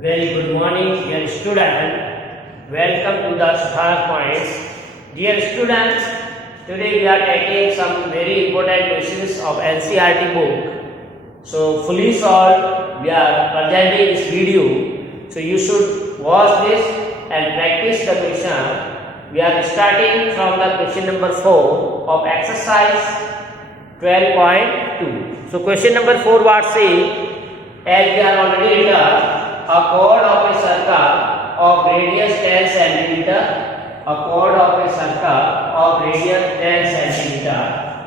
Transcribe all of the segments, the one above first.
Very good morning, dear student. Welcome to the Star Points. Dear students, today we are taking some very important questions of NCERT book. So fully solved, we are presenting this video. So you should watch this and practice the question. We are starting from the question number 4 of exercise 12.2. So question number 4 what say? As we are already written, a chord of a circle of radius 10 cm, a chord of a circle of radius 10 cm.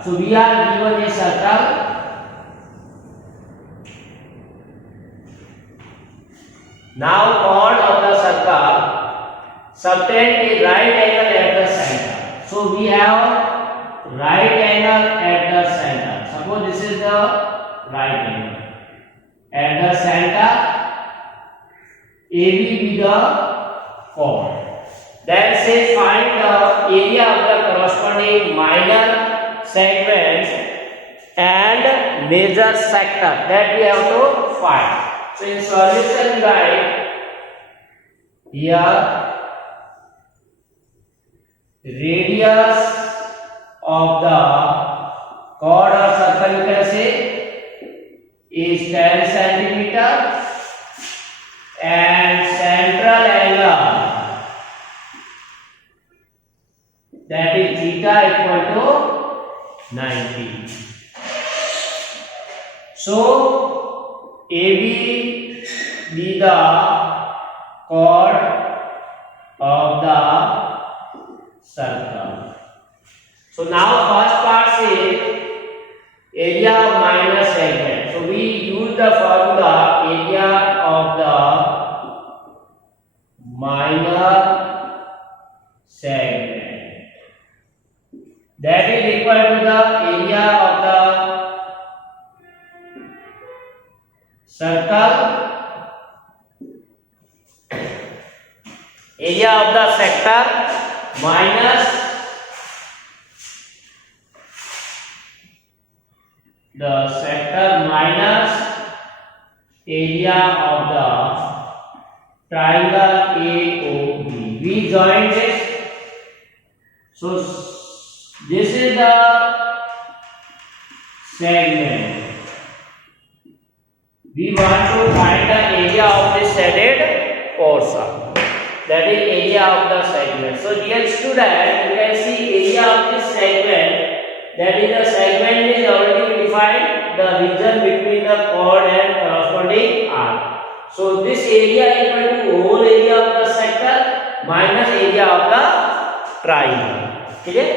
So we are given a circle. Now chord of the circle subtend a right angle at the center. So we have right angle at the center. Suppose this is the right angle. At the center, AB be the chord. Then say find the area of the corresponding minor segments and major sector. That we have to find. So in solution write here radius of the chord or circle you can say is 10 centimeter and central angle that is theta equal to 90. So AB be the chord of the circle. So now first part say area of minor segment. So we use the formula area of the minor segment. That is equal to the area of the circle, area of the sector minus the sector minus area of the triangle AOB. We join this. So this is the segment. We want to find the area of this shaded portion. That is area of the segment. So dear student, you can see area of this segment. That is the segment is already defined the region between the chord and corresponding arc. So this area equal to whole area of the sector minus area of the triangle. Okay?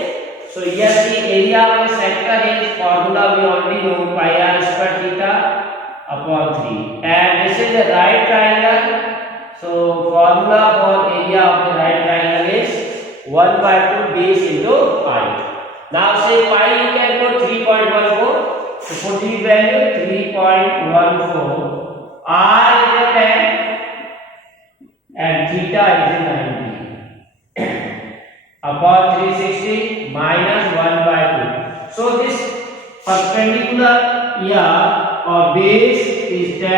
So here the area of the sector is formula we already know pi r square theta upon 3. And this is the right triangle. So formula for area of the right triangle is 1 by 2 base into pi. Now say pi you can put 3.14. So put the value 3.14. R is a 10 and theta is a 90 upon 360 minus 1 by 2. So this perpendicular here or base is 10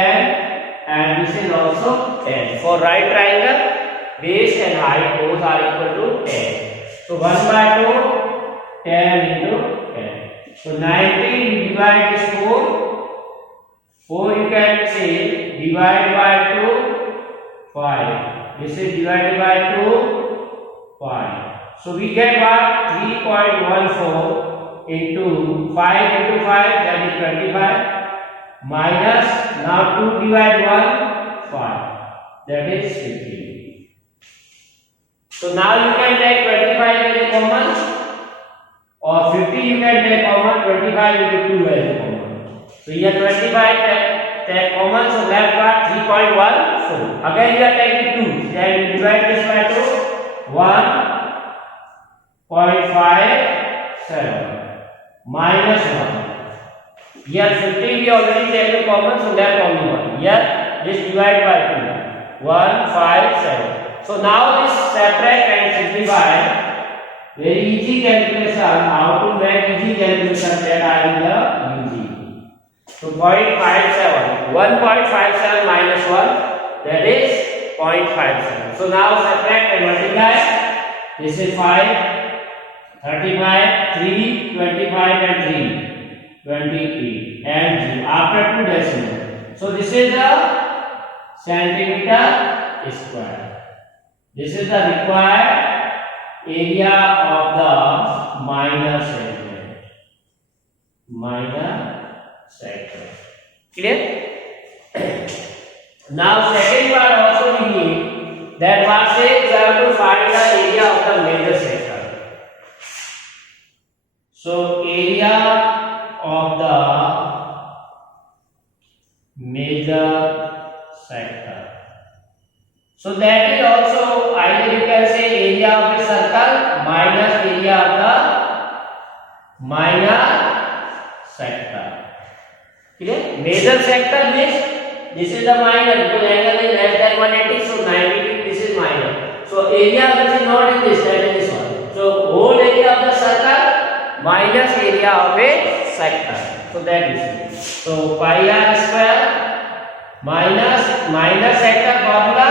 and this is also 10. For right triangle, base and height both are equal to 10. So 1 by 2 10 into 10. So 90 divide this 4. 4 you can say divide by 2 5. This is divided by 2 5. So we get what 3.14 into 5 into 5 that is 25 minus now 2 divide 1 5 that is 15. So now you can take 25 as a common. Or 50 you can take common, 25 you take 2 as common. So here 25 take common, so left part 3.14. Again you are taking 2, then you divide this by 2, 1.57 minus 1. Here 50 we already take common, so left only 1. Here this divide by 2, 157. So now this separate and simplify. Very easy calculation. How to make easy calculation that I will use. So 0.57. 1.57 minus 1 that is 0.57. So now subtract and multiply. This is 5, 35, 3, 25 and 3, 28 and 0 after 2 decimal. So this is the centimeter square. This is the required area of the minor segment. Minor segment. Clear? Now second part also we need, that part says we have to find the area of the major sector. So area of the major sector. So that is also either you can say area of a circle minus area of the minor sector. Clear? Major sector means this is the minor because angle is less than 180, so 90 this is minor. So area which is not in this, that is this one. So whole area of the circle minus area of a sector. So that is it. So pi r square minus minor sector formula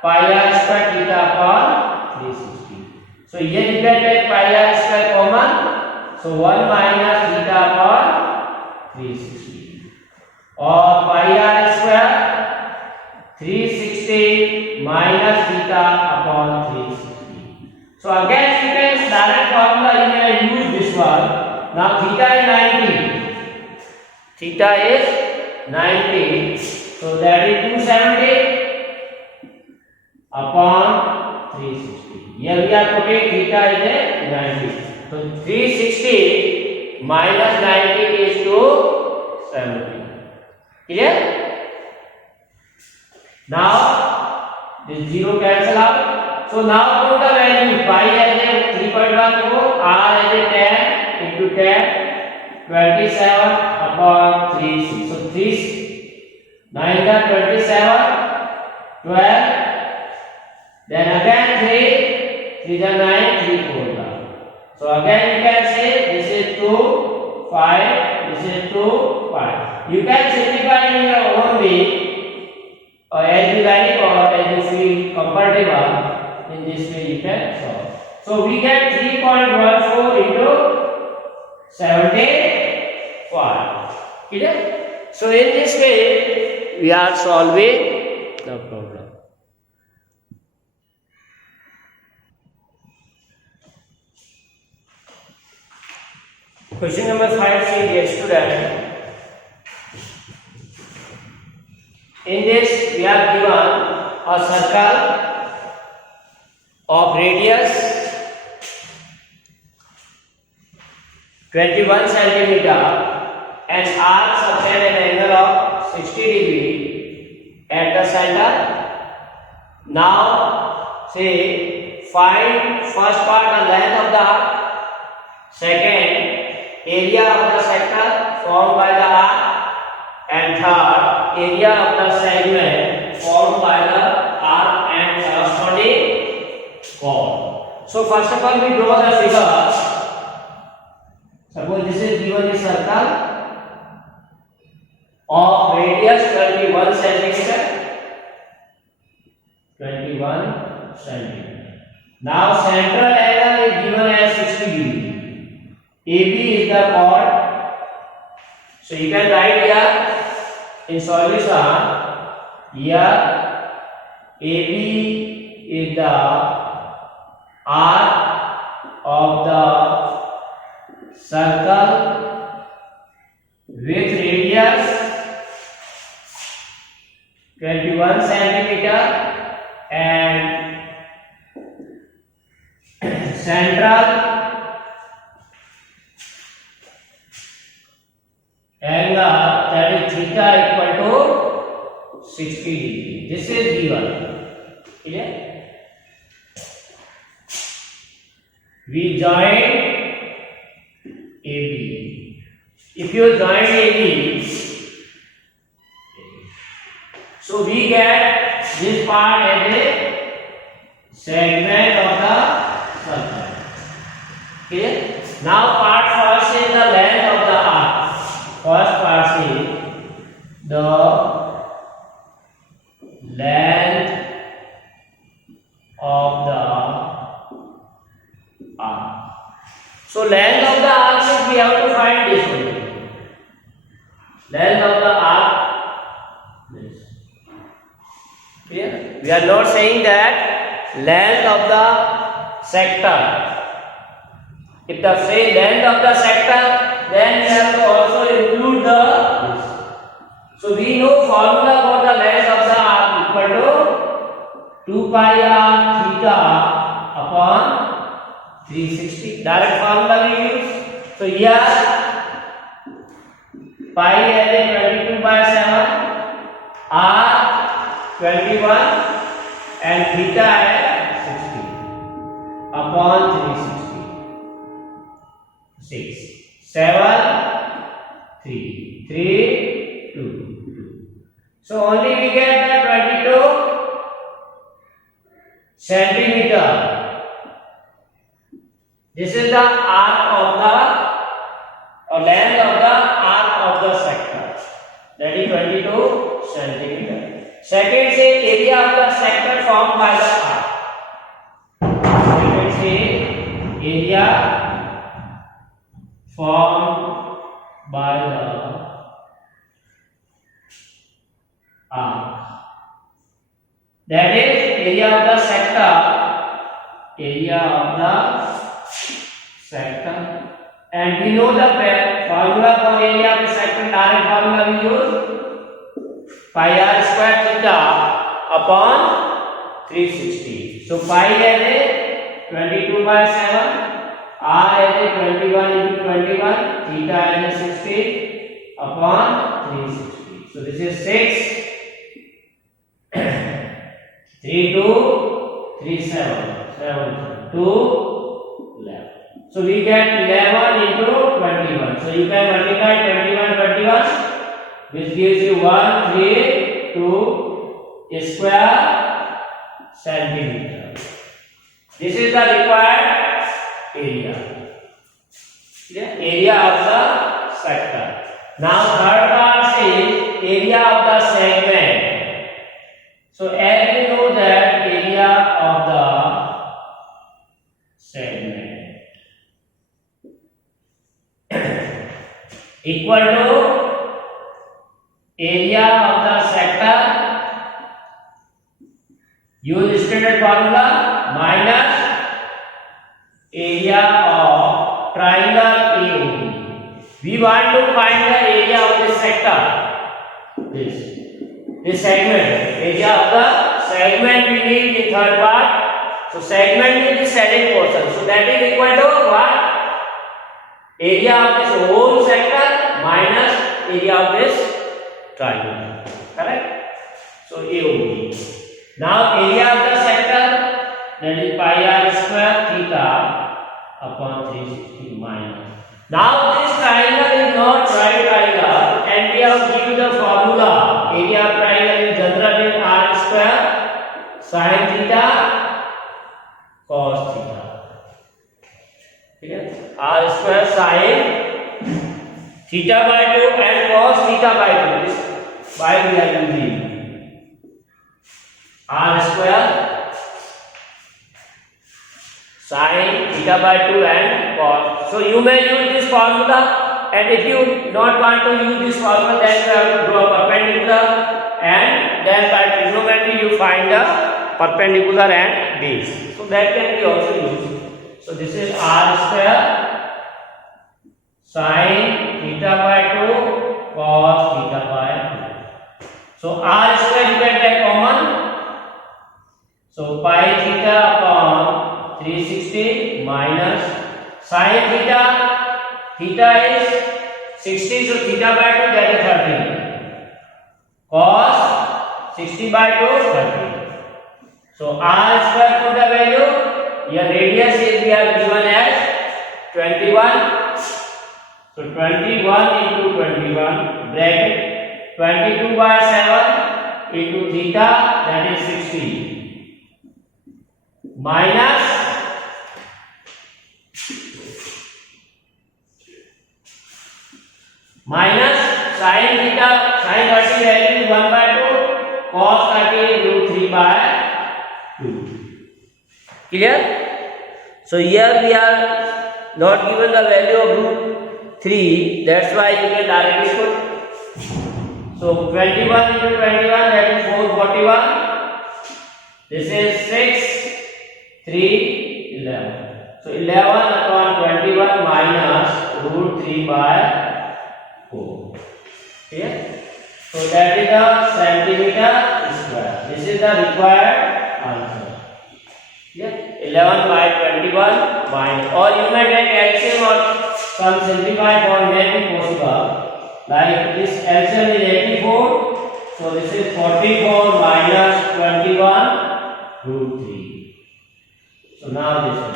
pi r square theta upon 360. So here you can take pi r square common. So 1 minus theta upon 360. Or pi r square 360 minus theta upon 360. So again you can direct formula you can use this one. Now theta is 90. Theta is 90. So that is 270 upon 360. Here we are putting theta is 90. So 360 minus 90 is 270. Clear? Now this 0 cancel out. So now put the value pi as a 3.14, r as a 10 into 10, 27 upon 3. So 3 9 the 27, 12. Then again 3 the 9, 3 4. So again you can say this is 2, 5, this is 2, 5. You can simplify in your own way, or as you like, or as you feel comfortable. In this way you can solve. So we get 3.14 into 75. Clear? So in this way we are solving the problem. Question number 5 says, dear student, in this we are given a circle of radius 21 centimeter and arc subtend an angle of 60 degree at the center. Now say find first part the length of the arc, second area of the sector formed by the arc, and third area of the segment formed by the arc and corresponding chord. So first of all we draw the figure. Suppose this is given a circle of radius 21 centimeter. 21 centimeter. Now central angle is given as 60 degree. AB is the chord. So you can write here in solution, here AB is the arc of the circle with radius 21 centimeter and central angle, that is theta equal to 60 degree. This is given. Clear? We join AB. If you join AB, so we get this part as a segment of the circle. Clear? Now part first is the length of the arc. First part is the of the arc is we have to find this only. Length of the arc. This. Clear? We are not saying that length of the sector. If the say length of the sector, then we have to also include the this. So we know formula for the length of the arc equal to 2 pi r theta upon 360. Direct formula we use. So here pi as a 22/7, r 21 and theta as 60 upon 360. 6 7 3 3 2 2. So only we get the 22 centimeter. This is the arc of the or length of the arc of the sector. That is 22 centimeter. Second say area of the sector formed by the arc. Second say area formed by the arc. That is area of the sector. Area of the sector. And we know the formula for area of the sector. Direct formula we use pi r square theta upon 360. So pi as a 22/7, r as a 21 into 21, theta as a 60 upon 360. So this is 6 3 2 3 7 7 2 11. So we get 11 into 21. So you can multiply 21 21, which gives you 1 3 2 square centimeter. This is the required area. Area of the sector. Now third part is area of the segment. So as we know that area of the segment equal to area of the sector, use standard formula, minus area of triangle AOB. We want to find the area of this sector. This segment, area of the segment we need in third part. So segment is the shaded portion. So that is equal to what? Area of this whole sector minus area of this triangle. Correct? So AOB. Now area of the sector, that is pi r square theta upon 360 minus. Now this triangle is not right triangle, and we have given the formula. Area of triangle in general is r square sin theta cos theta. Okay? R square sin theta by 2 and cos theta by 2. This by we are using r square sin theta by 2 and cos. So you may use this formula, and if you not want to use this formula, then you have to draw perpendicular, and then by trigonometry you find the perpendicular and base. So that can be also used. So this is r square sin theta by 2 cos theta by 2. So r square you can take common. So pi theta upon 360 minus sin theta. Theta is 60, so theta by 2, that is 30. Cos 60 by 2 30. So r square put the value. Here radius is we are given as 21. So 21 into 21 bracket 22/7 into theta, that is 60, minus sin theta, sin 30 value is 1/2, cos 30 root 3/2. Clear? So here we are not given the value of root 3, that's why you can directly put. So 21 into 21, that is 441. This is 6, 3, 11. So 11 upon 21 minus root 3 by 4. Clear? So that is the centimeter square. This is the required answer. Yeah, 11 by 21 minus, or you may take LCM or some simplified form may be possible. Like this LCM is 84, so this is 44 minus 21 root 3. So now this one.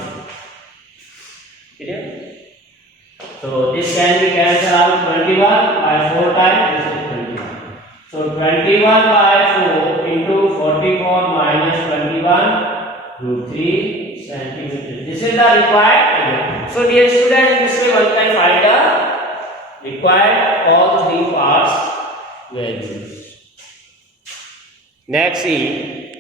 Clear? So this can be cancelled out 21 by 4 times. This is 21. So 21 by 4 into 44 minus 21 root 3 centimeters. This is the required. So dear student, in this way one can find the required all three parts values. Next is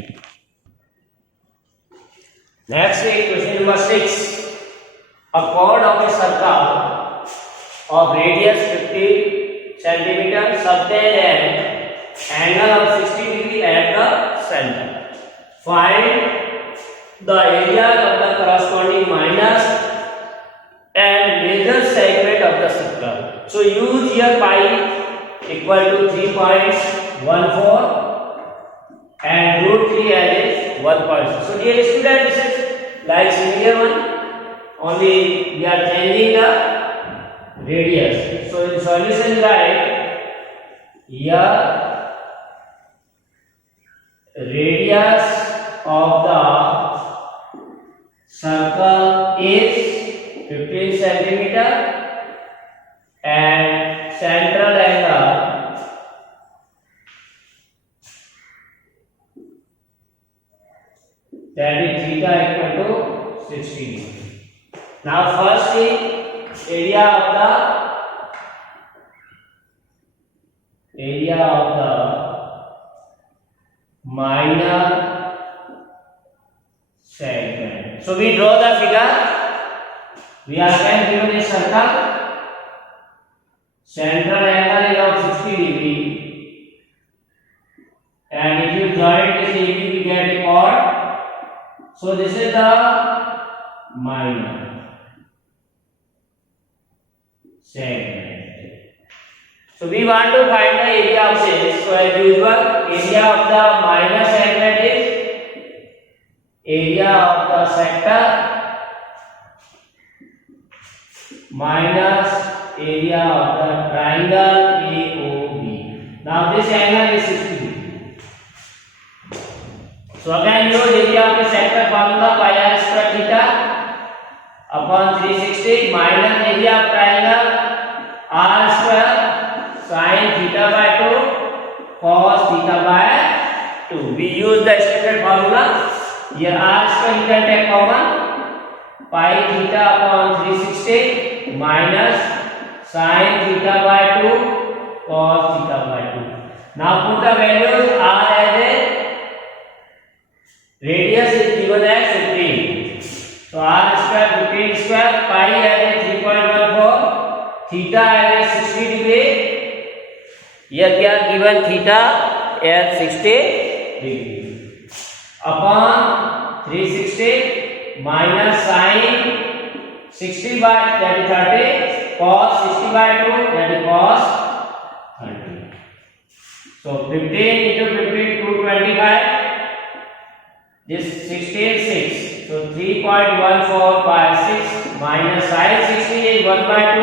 question number 6. A chord of a circle of radius 50 centimeters subtend an angle of 60 degree at the center. Find the area of the corresponding minus and major segment of the circle. So use here pi equal to 3.14 and root 3 as 1. So dear student, this is like similar one, only we are changing the radius. So in solution write here radius of the circle is 15 centimeter and central angle that is theta equal to 60 degree. Now first is area of the minor segment. So we draw the figure. We are again given a circle. Central angle is of 60 degree. And if you join this AB, we get a chord. So this is the minor segment. So we want to find the area of this. So as usual, area of the minor segment is area of the sector minus area of the triangle AOB. Now this angle is 60 degree. So again use area of the sector formula pi r square theta upon 360 minus area of triangle r square sin theta by 2 cos theta by 2. We use the standard formula. Here r square you can take common, pi theta upon 360 minus sin theta by 2 cos theta by 2. Now put the values. R as a radius is given as 15. So r square 15 square, pi as a 3.14, theta as a 60 degree. Here we are given theta as 60 degree upon 360 minus sin 60 by that is 30 cos 60 by 2 that is cos 30. So 15 into 15 225. This 60 is 6. So 3.14 by 6 minus sin 60 is 1 by 2.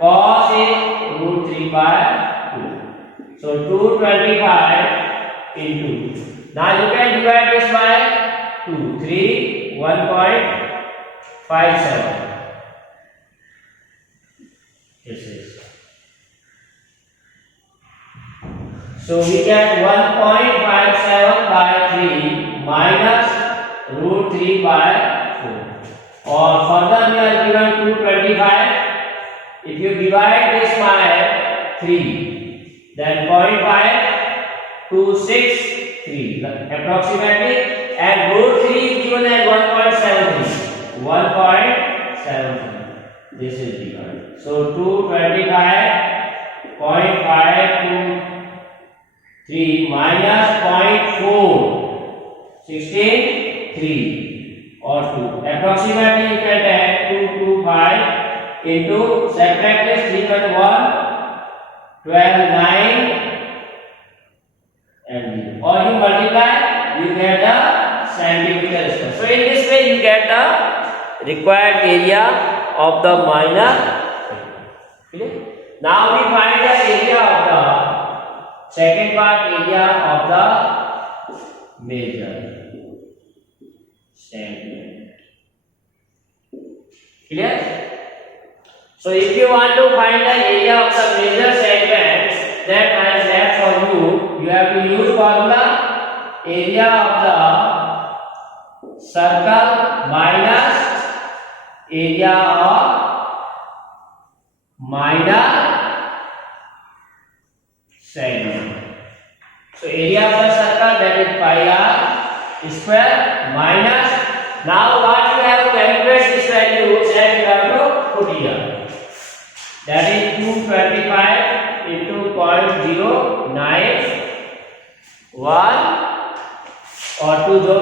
Cos is root 3 by 2. So 225 into. Now you can divide this by 2. 3, 1.57. This is. So we get 1.57 by 3 minus root 3 by 4. Or further we are given 225. If you divide this by 3, then 0.5, 263 approximately, and root 3 is given as 1.73. 1.73. This is given. So 225.5 to 3 minus 0.4, 16, 3 or 2. Approximately you can take 225 into subtract this 3 and 1, 12, 9 and 0. Or you multiply, you get the centimeter square. So in this way you get the required area of the minor. Now we find the area of the second part, area of the major segment. Clear? So if you want to find the area of the major segment, then I said for you, you have to use formula area of the circle minus area of minor segment. So area of the circle, that is pi r square minus, now what you have to calculate this value, then you have to put here, that is 225 into 0.091 or to the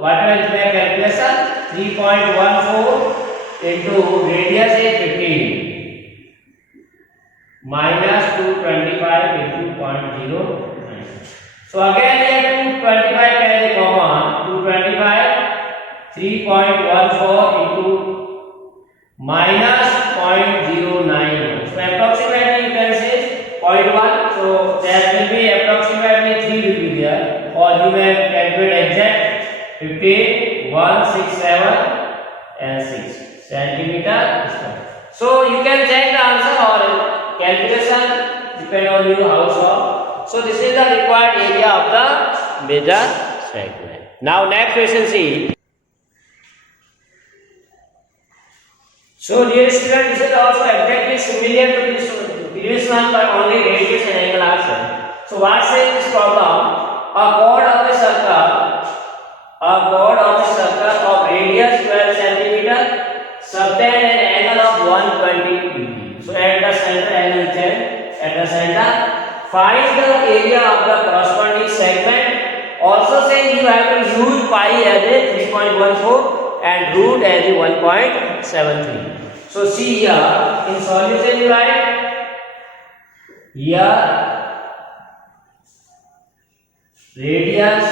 whatever is my calculation, 3.14 into radius is 15 minus 225 into 0.09. So again here 225 can be common, 225 3.14 into minus 0.091. So approximately you can say 0.1. So there will be approximately 3 will be there, or you may calculate exact 15, 1, 6, 7 and 6 centimeter square. So you can check the answer or calculation depend on you how solve. So this is the required area of the major segment. Now next question see. So dear student, this is also exactly similar to this previous one, but only radius and angle are same. So what says this problem? A chord of a circle of radius 12 centimeter subtend an angle of 120 degree. So at the center angle change, at the center find the area of the corresponding segment. Also say you have to use pi as a 3.14 and root as a 1.73. So see here in solution you write here radius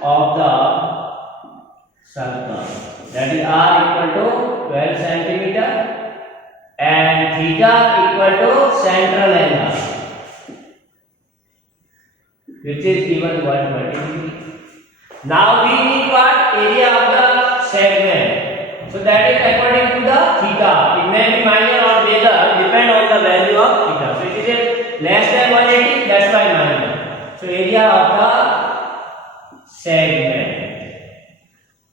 of the circle, that is r equal to 12 centimeter and theta equal to central angle, which is given 120 degree. Now we need what? Area of the segment. So that is according to the theta. It may be minor or major, depend on the value of theta. So it is less than 180, that's why minor. So area of the segment.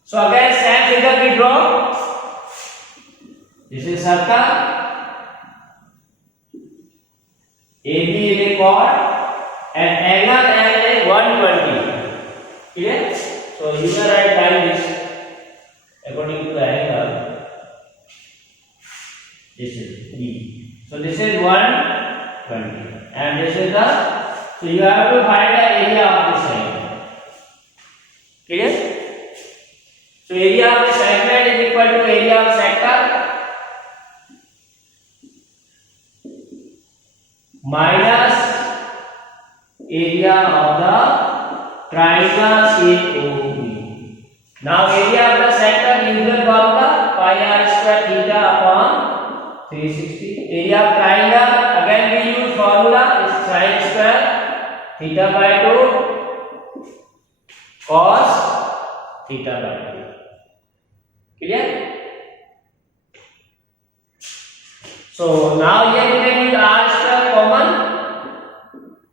So again same figure we draw. This is circle. AB is a chord and angle is 120. Clear? So you can write down this according to the angle. This is B. So this is 120 and this is the, so you have to find the area of the segment. Clear? So area of the segment is equal to area of sector minus area of the triangle COB. Now area of the sector usual formula pi r square theta upon 360. Area of triangle again we use formula is sin square theta by 2 cos theta by 2. Clear? So now here you can use r square common,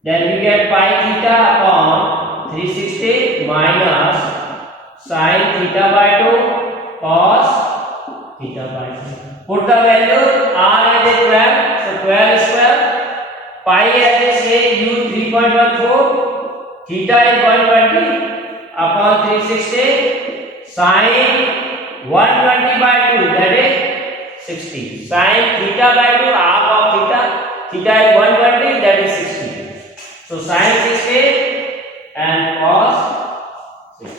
then we get pi theta upon 360 minus sin theta by 2 cos theta by 2. Put the value r as a 12, so 12 square, pi as a say use 3.14, theta is 120 upon 360 sin 120 by 2, that is 60. Sin theta by 2, half of theta. Theta is 120, that is 60. So sin 60 and cos 60.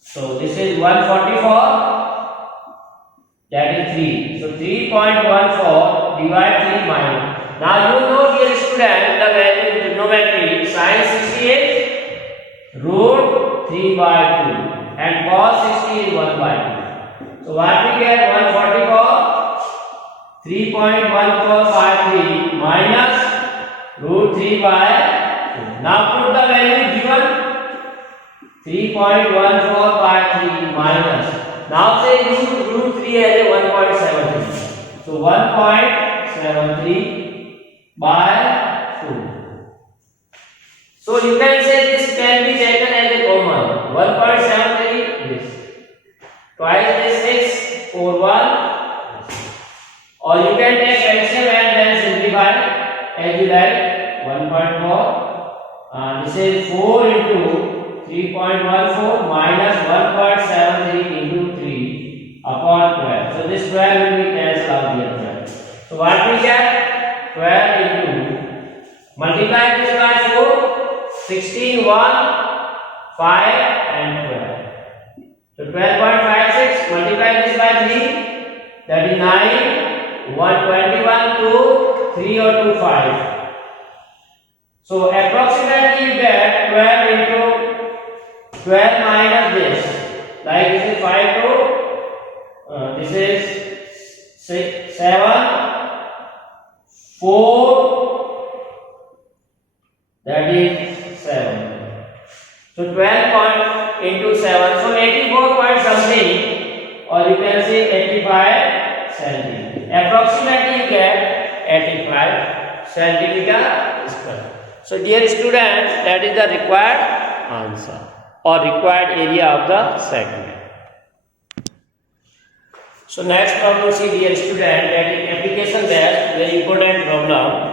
So this is 144, that is 3. So 3.14 divide 3 minus. Now you know, dear student, the value in trigonometry. Sin 60 is root 3 by 2 and cos 60 is 1 by 2. So what we get? 144, 3.1453 minus root 3 by 2. Now put the value given. 3.1453 minus. Now say root 3 as a 1.73. So 1.73 by 2. So you can say this can be taken as a common. 1.73 this. Twice this 6 4 1. Or you can take LCM and then simplify as you like. 1.4. This is 4 into 3.14 minus 1.73 into 3 upon 12. So this 12 will be cancelled out here. So what we get? 12 into, multiply this by 4, 16, 1, 5 and 12. So 12.56, multiply this by 3, that is 9, 121, 2, 3 or 2, 5. So approximately you get 12 into 12 minus this, like this is 5 to, this is 6, 7, 4, that is 7. So 12 into 7, so 84 point something, or you can say 85 centimeter. Approximately you get 85 centimeter square. So dear students, that is the required answer or required area of the segment. So next problem, see dear student, that is application based, very important problem.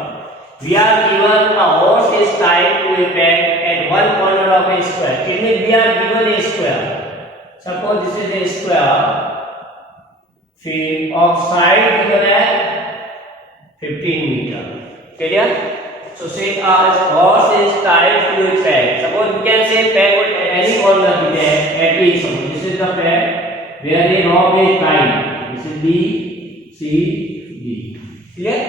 We are given a horse is tied to a peg at one corner of a square. It means we are given a square. Suppose this is a square field of side given at 15 meter. Clear? So say a horse is tied to a peg. Suppose we can say peg at any corner be there at each. This is the peg where a rope is tied. This is B, C, D. Clear?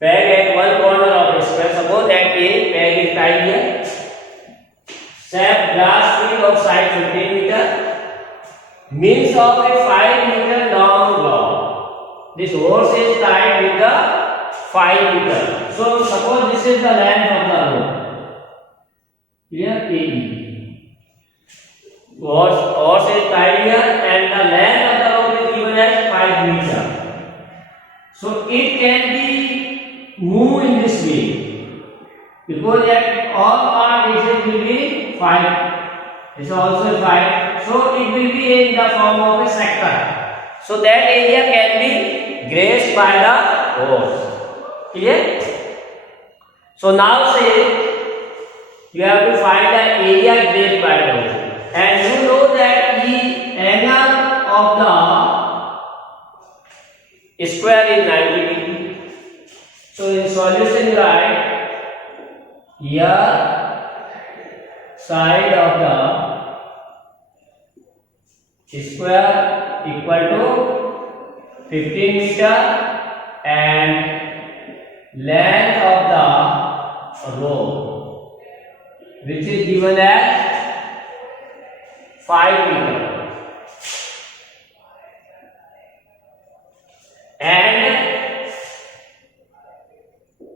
Peg at one corner of a square. Suppose that a peg is tied here. Shape glass field of side 15 meter. Means of a 5 meter long rod. This horse is tied with the 5 meter. So suppose this is the length of the rope. Here AE. Horse is tied here and the length of the rope is given as 5 meter. So it can be moved in this way because at all part this will be 5. This is also 5. So it will be in the form of a sector. So that area can be graced by the horse. Clear? So now say you have to find the area graced by the horse. And you know that the angle of the square is 90 degree. So in solution you write here side of the square equal to 15 meter and length of the rope which is given as 5 meter and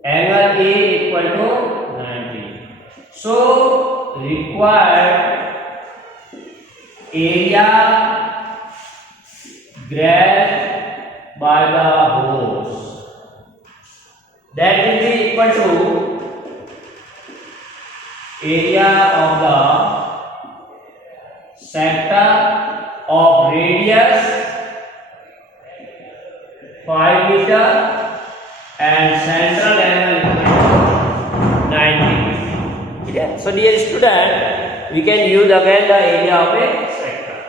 angle A equal to 90. So required area grabbed by the horse, that will be equal to area of the sector of radius 5 meter and central angle 90. Yeah. So dear student, we can use again the area of a sector.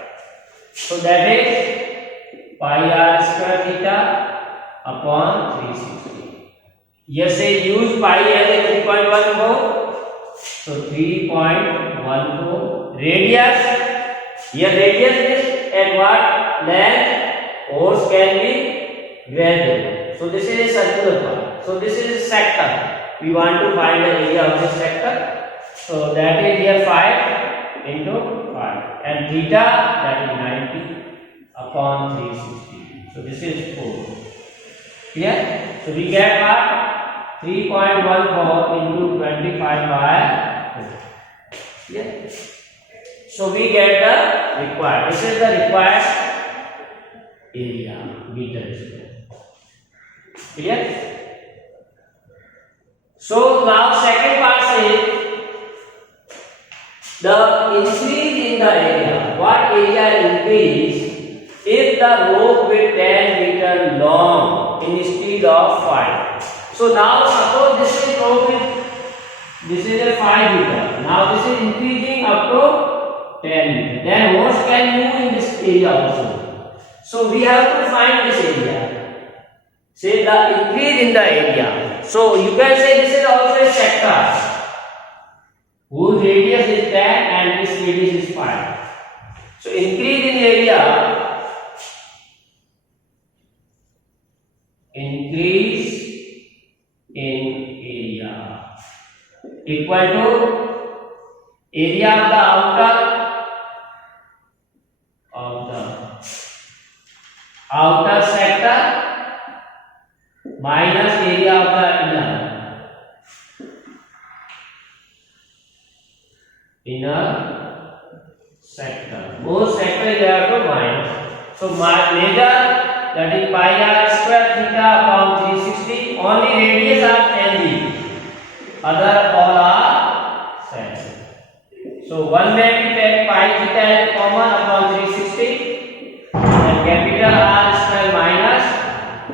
So that is pi r square theta upon 360. Here say use pi as a 3.14. So 3.14 radius. Here radius is at what length horse can be grabbed. So this is a circular part. So this is a sector. We want to find the area of this sector. So that is here 5 into 5 and theta that is 90 upon 360. So this is 4. Clear? So we get what? 3.14 into 25 by 4. Clear? So we get the required. This is the required area meter square. Clear? So now second part says the increase in the area. What area increase if the rope with 10 meter long instead of 5? So now suppose this is rope with this is a 5 meter. Now this is increasing up to 10 meter. Then horse can move in this area also. So we have to find this area. Say the increase in the area. So you can say this is also a sector whose radius is 10 and this radius is 5. So increase in area, increase in area equal to area of the outer sector minus area of the inner sector. Both sector you have to minus. So measure that is pi r square theta upon 360. Only radius are changing. Other all are same. So one may be take pi theta as common upon 360 and capital R square minus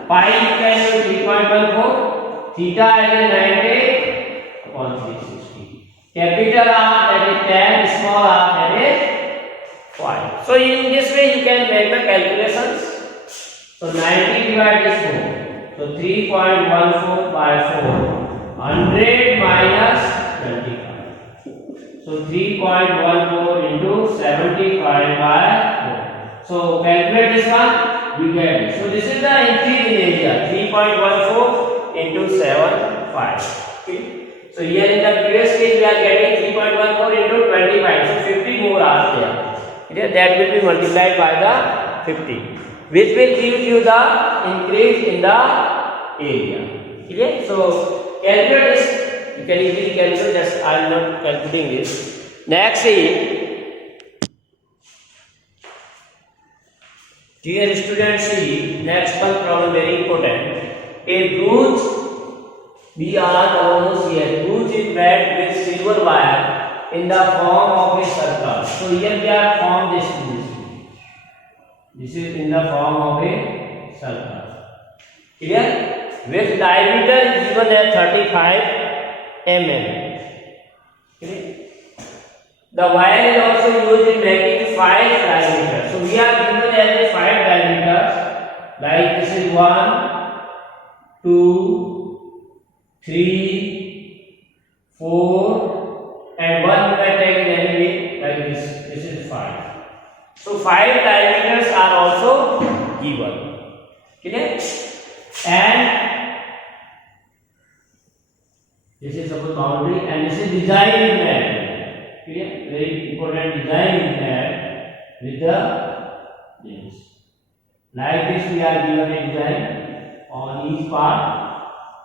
pi equal to 3.14 theta as 90 upon 360. Capital R that is 10, small r that is 5. So in this way you can make the calculations. So 90 divided 4. So 3.14 by 4. 100 minus 25. So 3.14 into 75 by 4. So calculate this one. You get it. So this is the increase in area. 3.14 into 75. Okay. So here in the previous case we are getting 3.14 into 25. So 50 more are there. Okay. That will be multiplied by the 50, which will give you the increase in the area. Okay. So calculate this. You can easily calculate. Just I am not calculating this. Next is, dear students, see next one problem very important. A brooch we are almost here. Brooch is made with silver wire in the form of a circle. So here we are formed this. This is in the form of a circle. Clear? With diameter is given as 35 mm. Okay. The wire is also used in making 5 diameters. So we are given as a 5 diameters. Like this is 1, 2, 3, 4, and 1 we can take in any way like this. This is 5. So 5 diameters are also given. Clear? And this is suppose boundary and this is design in that. Clear? Very important design in that with the links. Like this we are given a design on each part.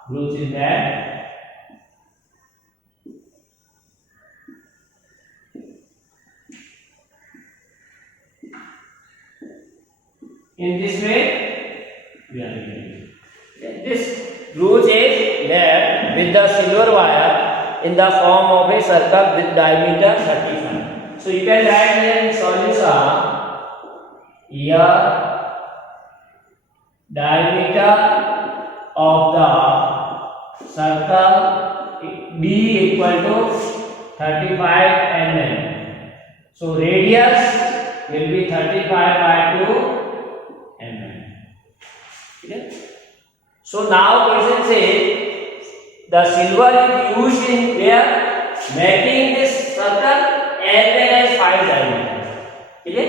Brooch is there. In this way, we are doing this. Brooch is there with the silver wire in the form of a circle with diameter 35. So you can write here in solution. Here, diameter of the circle B equal to 35 mm. So radius will be 35 by 2 mm. So now question says the silver is used in where making this circle as well as 5 diameters. Clear?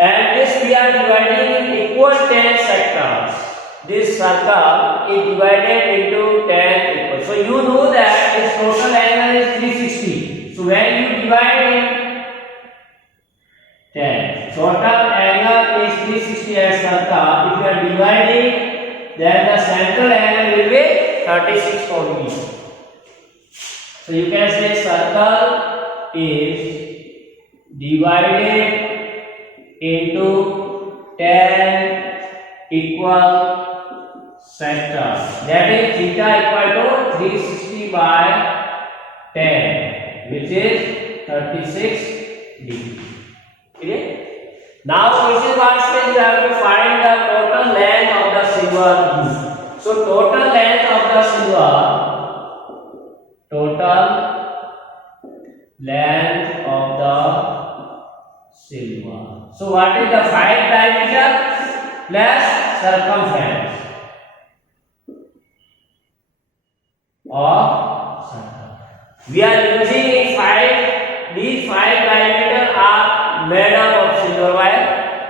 And this we are dividing in equal 10 sectors. This circle is divided into 10 equal. So you know that its total angle is 360. So when you divide in 10, total angle is 360 as circle. If you are dividing, then the central angle will be 36 only. So you can say circle is divided into 10 equal sectors. That is theta equal to 360 by 10, which is 36 degree. Okay? Now question asks you have to find the total length of the silver used. So total length of the silver, total length of the silver. So what is the 5 diameter plus circumference of circle? We are using 5. These 5 diameter are made up of silver wire,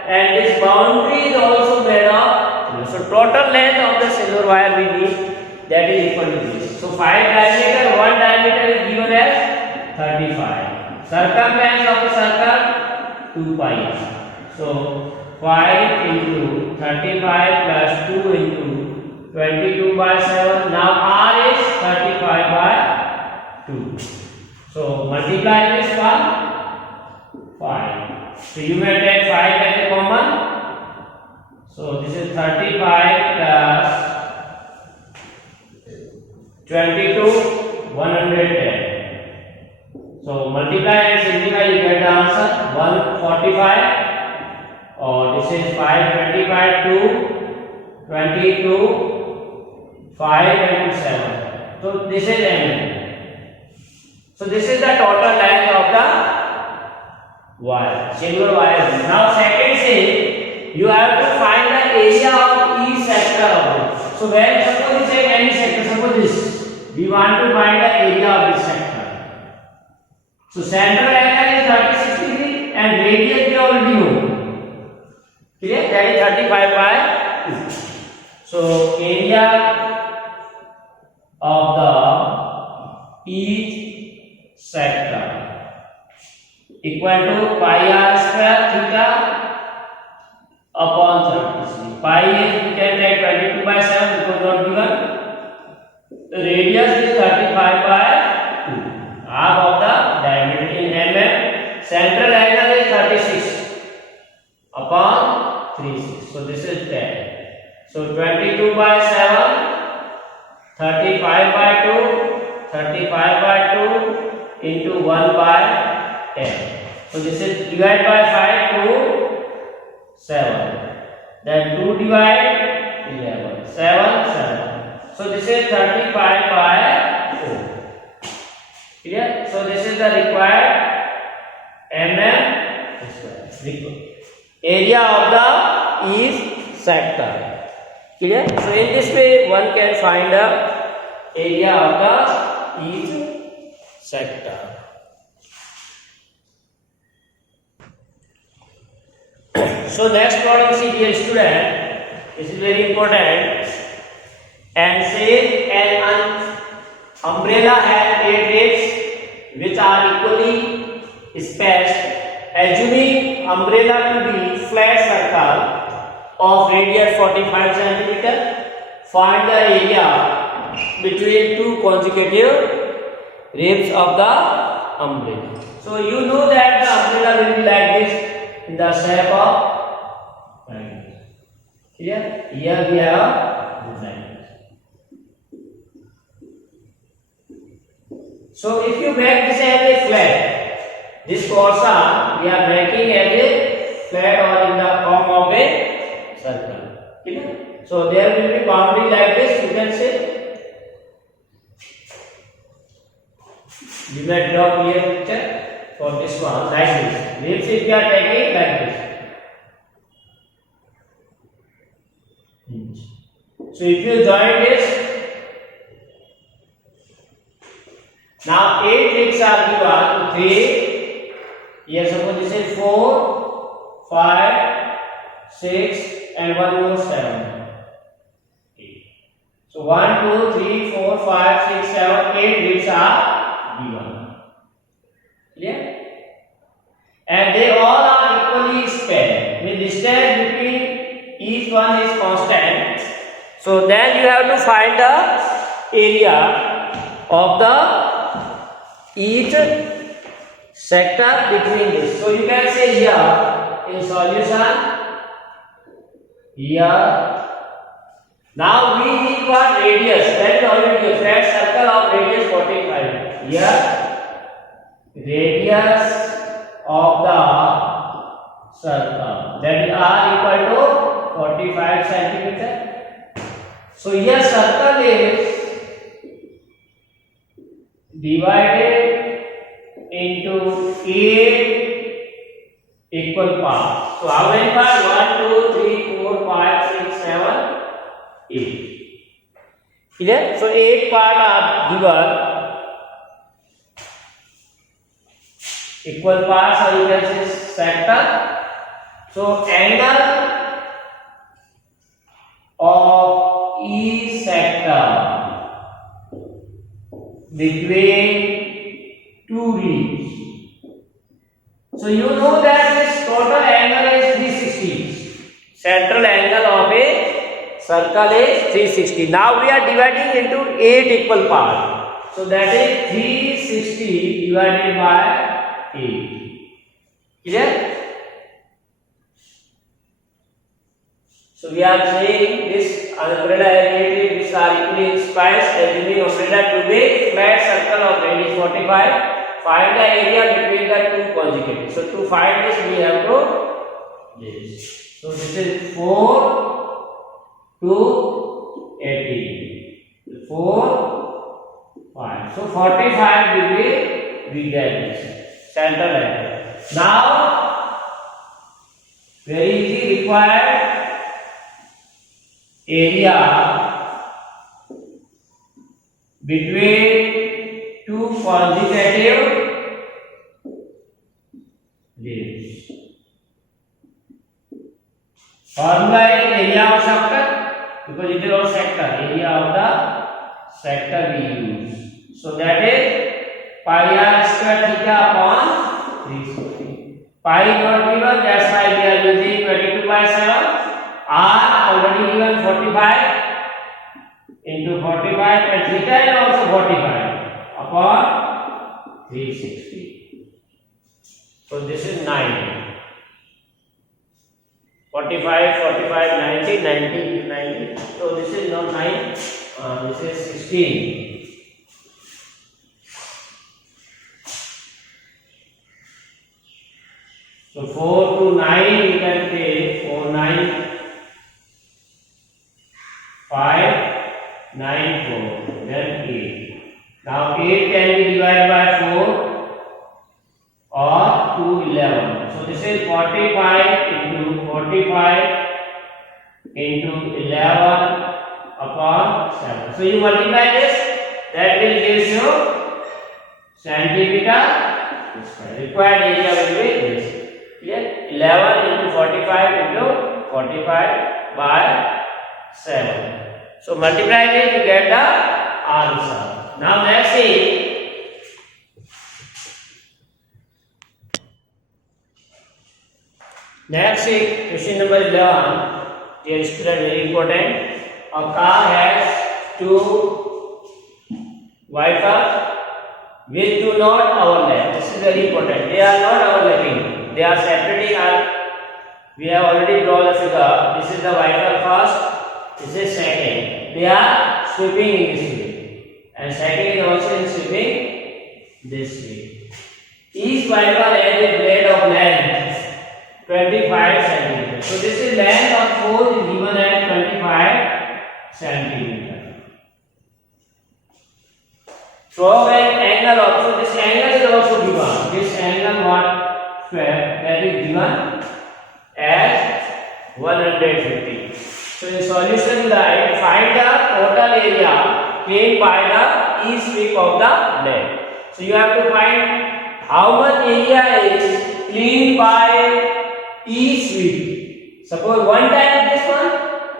and this boundary is also made of silver. So total length of the silver wire we need, that is equal to this. So 5 diameter, 1 diameter is given as 35. Circumference of the circle 2 pi. So 5 into 35 plus 2 into 22 by 7. Now R is 35 by 2. So multiply this one, 5. So you may take 5 as a common. So this is 35 plus 22, 110. So multiply and simplify, you get the answer 145. Or this is 5, 25, 2, 22, 5 and 7. So this is mm. So this is the total length of the wire, silver wire. Now second is you have to find the area of each sector of it. So when suppose you take any sector, suppose this, we want to find the area of this sector. So central angle is 36 degree and radius we already know. Clear? That is 35 by 2. So area of the each sector equal to pi r square theta upon 36. Pi is we can take 22 by 7 because not given. The radius is 35 by 2. Half of the diameter in mm. Central angle is 36 upon 36. So this is 10. So 22 by 7, 35 by 2, 35 by 2 into 1 by 10. So this is divide by 5 to 7. Then 2 divide 11. 7, 7. So this is 35 by 4. Clear? So this is the required mm square. Area of the each sector. Clear? So in this way one can find the area of the each sector. So next problem, see dear student, this is very important. And say an umbrella has 8 rays which are equally spaced. Assuming umbrella to be flat circle of radius 45 cm, find the area between two consecutive ribs of the umbrella. So you know that the umbrella will be like this in the shape of triangle. Clear? Here we have design. So if you make this as a flat, this portion we are making as a flat or in the form of a circle. Clear? So there will be boundary like this, you can say. You may draw clear picture for this one like this. Ribs if we are taking like this. So if you join this, now 8 bricks are given. 3. Here suppose this is 4, 5, 6, and one more 7. 8. So 1, 2, 3, 4, 5, 6, 7, 8 bricks are given. Clear? And they all are equally spaced. With distance between each one is constant. So then you have to find the area of the each sector between this. So you can say here in solution here. Now we need what radius. That is already a flat circle of radius 45. Here radius of the circle, that is r equal to 45 centimeter. So here circle is divided into 8 equal parts. So how many parts? 1, 2, 3, 4, 5, 6, 7, 8. Clear? So 8 parts are given. Equal parts, or you can say sector. So angle of each sector between two ribs. So you know that this total angle is 360. Central angle of a circle is 360. Now we are dividing into 8 equal parts. So that is 360 divided by 8. Clear? So we are saying this umbrella area which are equally spaced, assuming umbrella to be flat circle of radius 45. Find the area between the two conjugates. So to find this we have to this. So this is 4 to 18. 4, 5. So 45 degree we get this. Central angle. Now, very easy, required area between two consecutive ribs. Formula is area of sector, because it is our sector. Area of the sector we use. So that is pi r square theta upon 360. Pi not given, that's why we are using 22 by 7. R already given 45 into 45, and theta is also 45 upon 360. So this is 9. 45, 45, 90, 90, 90. So this is not 9, this is 16. So 4 to 9 you can take 4, 9, 5, 9, 4, then 8. Now 8 can be divided by 4 or 2, 11. So this is 45 into 45 into 11 upon 7. So you multiply this, that will give you centimeter square. Required area will be this. Clear? 11 into 45 into 45 by 7. So multiply it to get the answer. Now let's see. Next is question number 11. Dear student, very important. A car has two vehicles which do not overlap. This is very important. They are not overlapping. They are separating. We have already drawn the figure. This is the vehicle first. This is second. They are sweeping in this way, and second is also in sweeping this way. Each vehicle has a blade of length 25 centimeters. So this is length of 4 is given at 25 centimeters. So an angle also, this angle is also given. This angle what square, that is given as 150. So in solution you write find the total area claimed by the each sweep of the blade. So you have to find how much area is cleaned by each sweep. Suppose one time this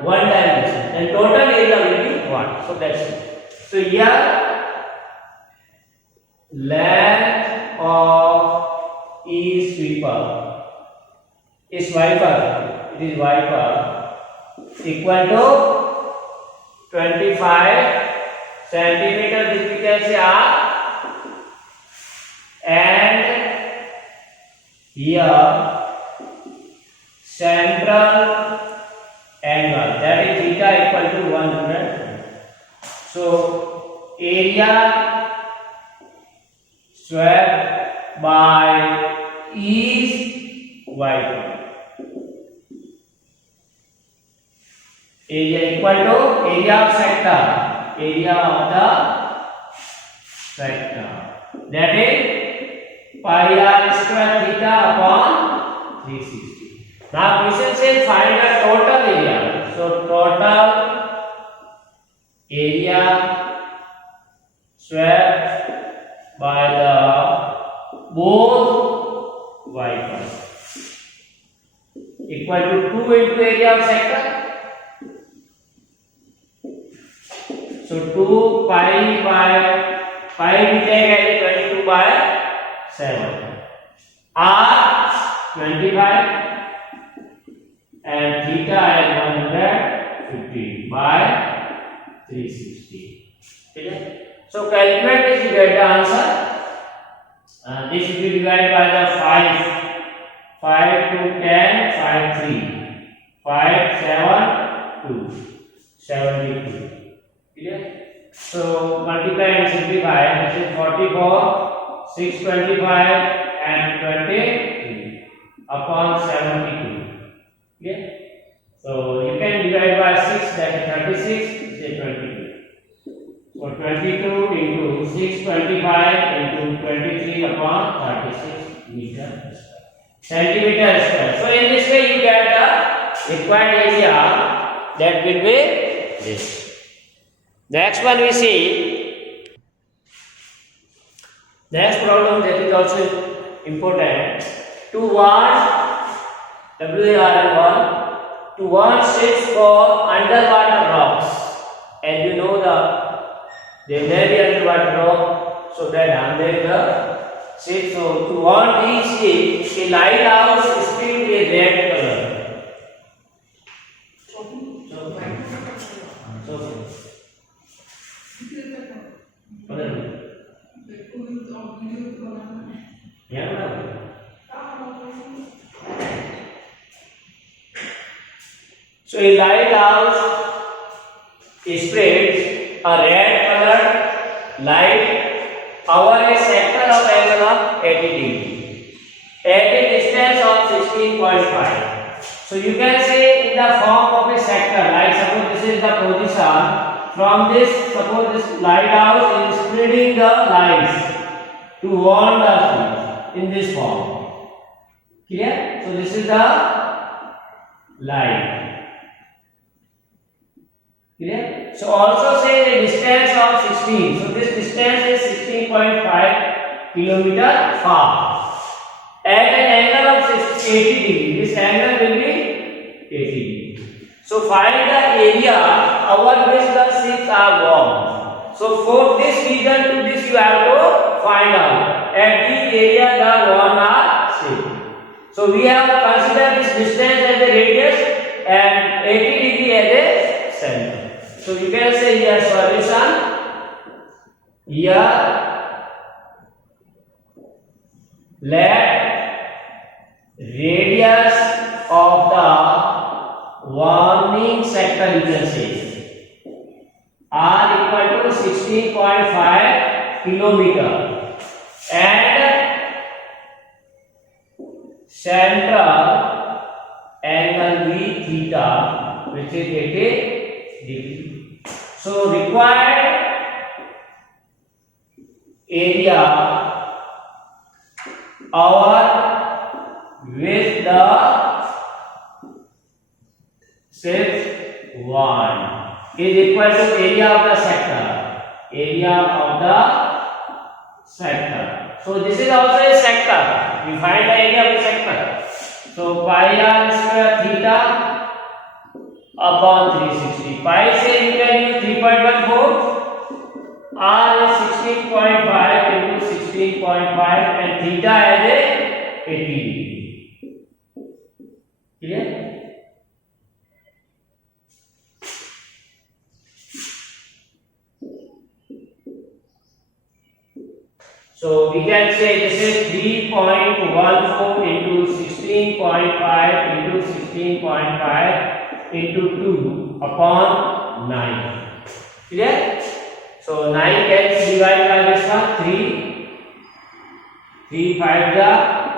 one time this one, then total area will be 1. So that's it. So here length of each sweeper is wiper. It is wiper equal to 25 centimeter. This we can say R, and here central angle, that is theta equal to 100. So area swept by each wiper, area equal to area of sector, that is pi r square theta upon 360. Now question says find the total area. So total area swept by the both wipers equal to 2 into area of sector. So 2 pi we take as 22 by 7. R 25 and theta as 150 by 360. Okay? So calculate this, you get the answer. This will be divided by the 5 to 10, 5 3, 5 7 2, 72. Clear? So multiply and simplify. This is 44, 625 and 23 upon 72. Okay? So you can divide by 6, that is 36, this is 22. So 22 into 625 into 23 upon 36 meter square, centimeter square. So in this way you get the required area, that will be this. Next one we see. Next problem that is also important. To warn WARN1 to warn ships for underwater rocks. And you know they may be underwater rock, so that under the ship. So to warn each ship, a lighthouse is painted a red color. So a lighthouse spreads a red colored light over a sector of angle of 80 degrees at a distance of 16.5. So you can say in the form of a sector, like suppose this is the position. From this, suppose this lighthouse is spreading the lights to warn the ships in this form. Clear? So this is the light. Clear? So also say the distance of 16. So this distance is 16.5 kilometer far at an angle of 80 degree. This angle will be 80 degree. So find the area over which the ships are warm. So for this region to this you have to find out at which area the warm are ships. So we have considered this distance as a radius and 80 degree as a center. So you can say here solution. Here let radius of the warming sector, you can say, R equal to 16.5 kilometer and central angle V theta, which is 80 degree. So required area over with the ships 1 is equal to area of the sector. Area of the sector. So this is also a sector. We find the area of the sector. So pi r square theta upon 360. Pi से you can use 3.14. R is 16.5 into 16.5 and theta as a 80 degree. Clear? So we can say this is 3.14 into 16.5 into 16.5 into 2 upon 9. Clear? So 9 gets divided by this one 3. 3 5 the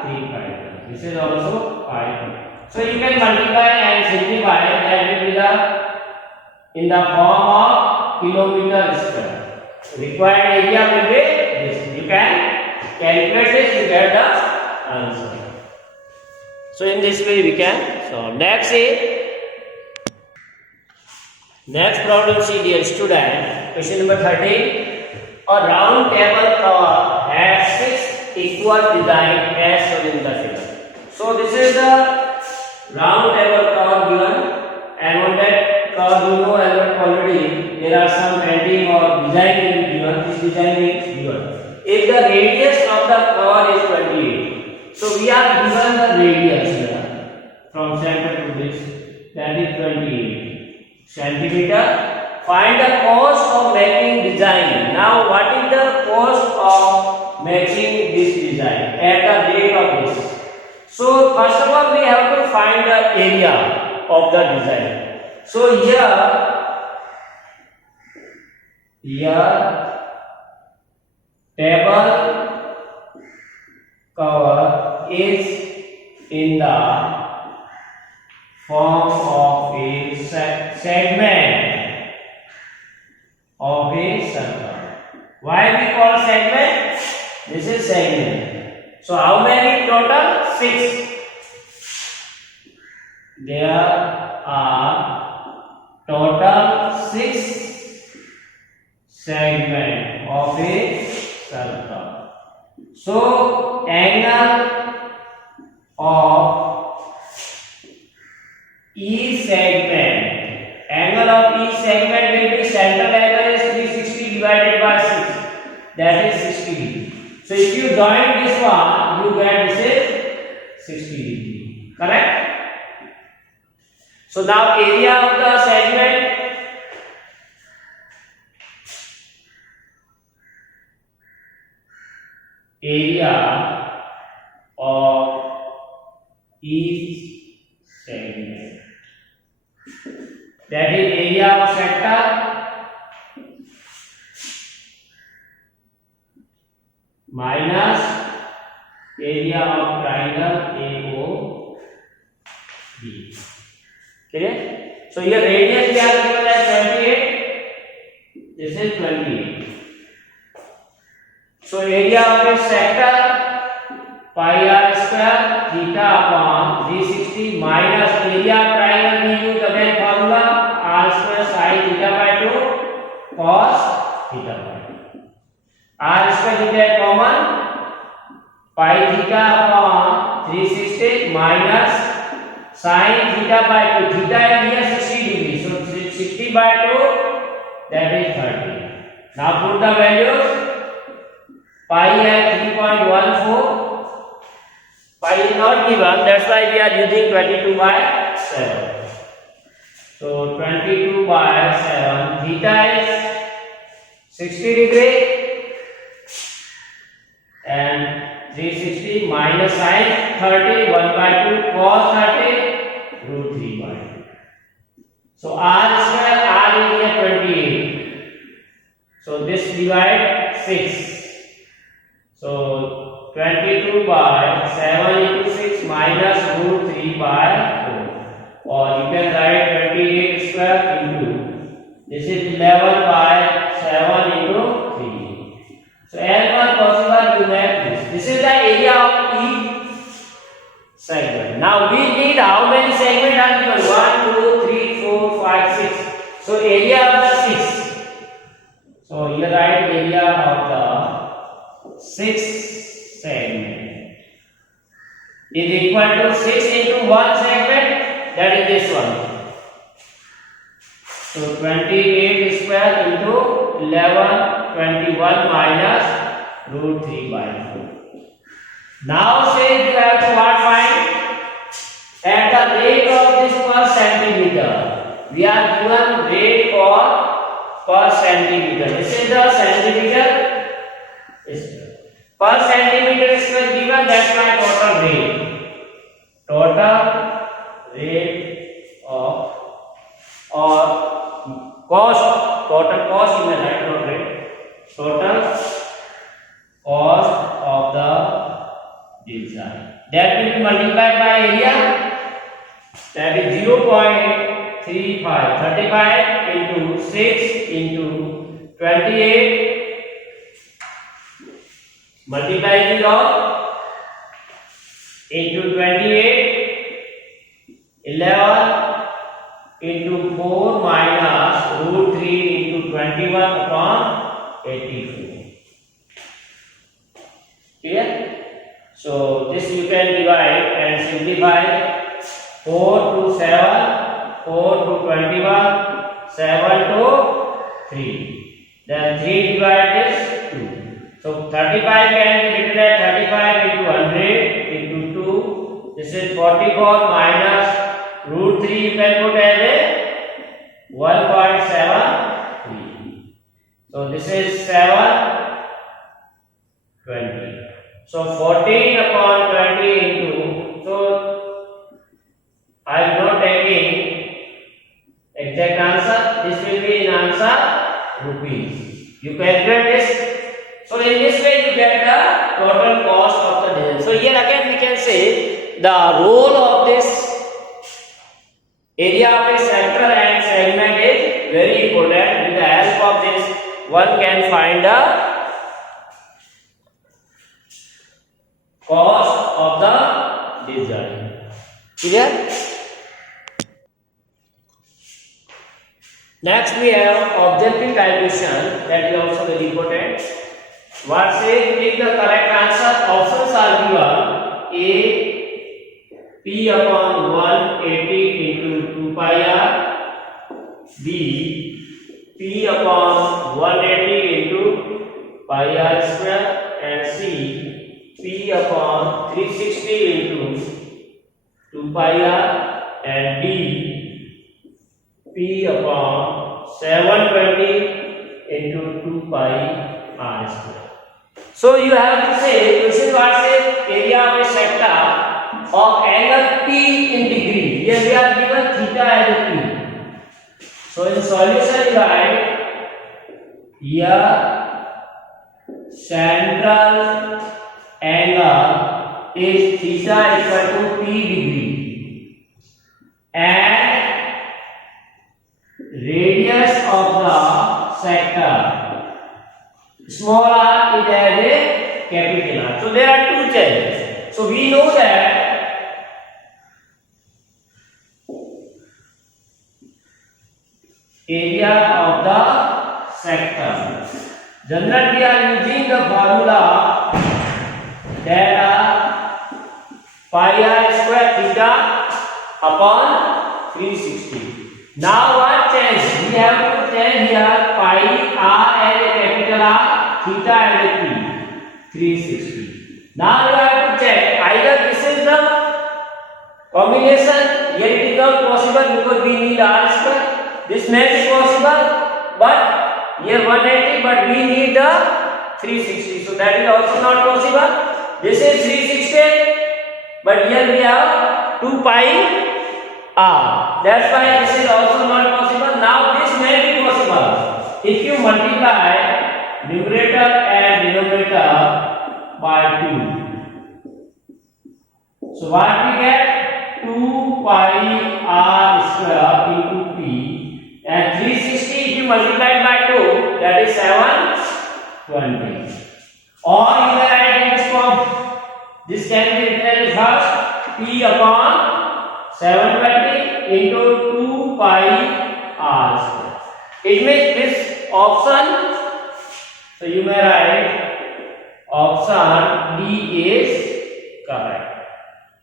3 5. This is also 5. So you can multiply and simplify. That will be in the form of kilometer square. Required area will be this. You can calculate this to get the answer. So in this way we can solve. Next problem, see dear student. Question number 13. A round table cover has 6 equal designs as shown in the figure. So this is the round table cover given, and on that cover you know already there are some painting or design will be given. This design is given. If the radius of the cover is 28, so we are given the radius here from center to this, that is 28 centimeter. Find the cost of making design. Now what is the cost of making this design at the rate of this? So first of all we have to find the area of the design. So here table cover is in the form of a segment of a circle. Why we call segment? This is segment. So how many total? 6. There are total 6 segments of a circle. So angle of each segment, will be central angle is 360 divided by 6, that is 60 degree. So if you join this one, you get this is 60 degree. Correct? So now area of the segment, area of each segment, that is area of sector minus area of triangle AOB. Clear? So here radius we are given as 28. This is 28. So area of a sector pi r square theta upon 360 minus area of triangle, we use again formula r square sin theta by 2 cos theta by 2. R square theta common, pi theta upon 360 minus sin theta by 2. Theta is here 60 degree, so 60 by 2, that is 30. Now put the values. Pi at 3.14. Pi is not given, that's why we are using 22 by 7. So 22 by 7, theta is 60 degree and 360 minus sin 30, 1 by 2 cos 30 root 3 by 2. So r square, r is here 28. So this divide 6. So 22 by 7 into 6 minus root 3 by 4. Or you can write 28 square into, this is 11 by 7 into 3. So as much possible you make this. This is the area of each segment. Now we need how many segments are given? 1, 2, 3, 4, 5, 6. will write area of the sixth segment is equal to 6 into one segment, that is this one. So 28 square into 11, 21 minus root 3 by 4. Now say you have to find at the rate of this per centimeter. We are given rate for per centimeter. This is the centimeter per centimeter square given. That's my total rate. Total rate of or cost. Total cost in the right, not rate. Total cost of the design. That will be multiplied by area. That is 0.35. 35 into 6 into 28. Multiply it all into 28. 11 into 4 minus root 3 into 21 upon 84. Clear? So this you can divide and simplify. 4 to 7, 4 to 21, 7 to 3. Then 3 divided is 2. So 35 can be written as 35 into 100 into 2. This is 44 minus root 3 you can put as a 1.73. So this is 7, 20. So 14 upon 20 into, so I am not taking exact answer. This will be in answer rupees. You calculate this. So in this way you get the total cost of the design. So here again we can say the role of this area of a sector and segment is very important. With the help of this one can find the cost of the design. Clear? Next we have objective calculation, that is also very important. What says if the correct answer options are given: A P upon 180 into 2 pi r, B P upon 180 into pi r square, and C P upon 360 into 2 pi r, and D P upon 720 into 2 pi r square. So you have to say, this is what says area of a sector of angle P in degree. Here we are given theta as a P. So in solution you write here central angle is theta equal to P degree, and radius of the sector small r is as a capital R. So there are two changes. So we know that area of the sector. Generally we are using the formula that are pi r square theta upon 360. Now what change? We have to change here pi r as a capital R, theta as a P, 360. Now you have to check either this is the combination. Here it is not possible because we need r square. This may be possible, but here 180, but we need the 360. So that is also not possible. This is 360, but here we have 2 pi r. That's why this is also not possible. Now this may be possible if you multiply numerator and denominator by 2. So what we get? 2 pi r square into P, and 360 if you multiply by 2, that is 720. Or you can write in this form. This can be written as first P upon 720 into 2 pi r square. It means this option So you may write option D is correct.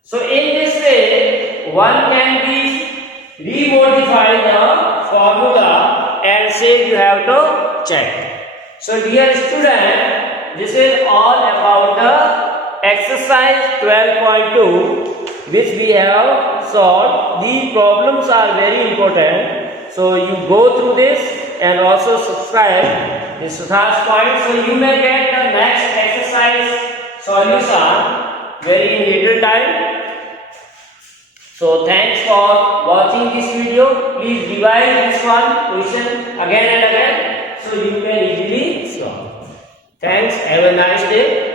So in this way, one can be remodify the formula and say you have to check. So dear student, this is all about the exercise 12.2 which we have solved. The problems are very important. So you go through this and also subscribe the Sudhar's Point. So you may get the next exercise solution very in little time. So thanks for watching this video. Please revise this one question again and again so you can easily solve. Thanks. Have a nice day.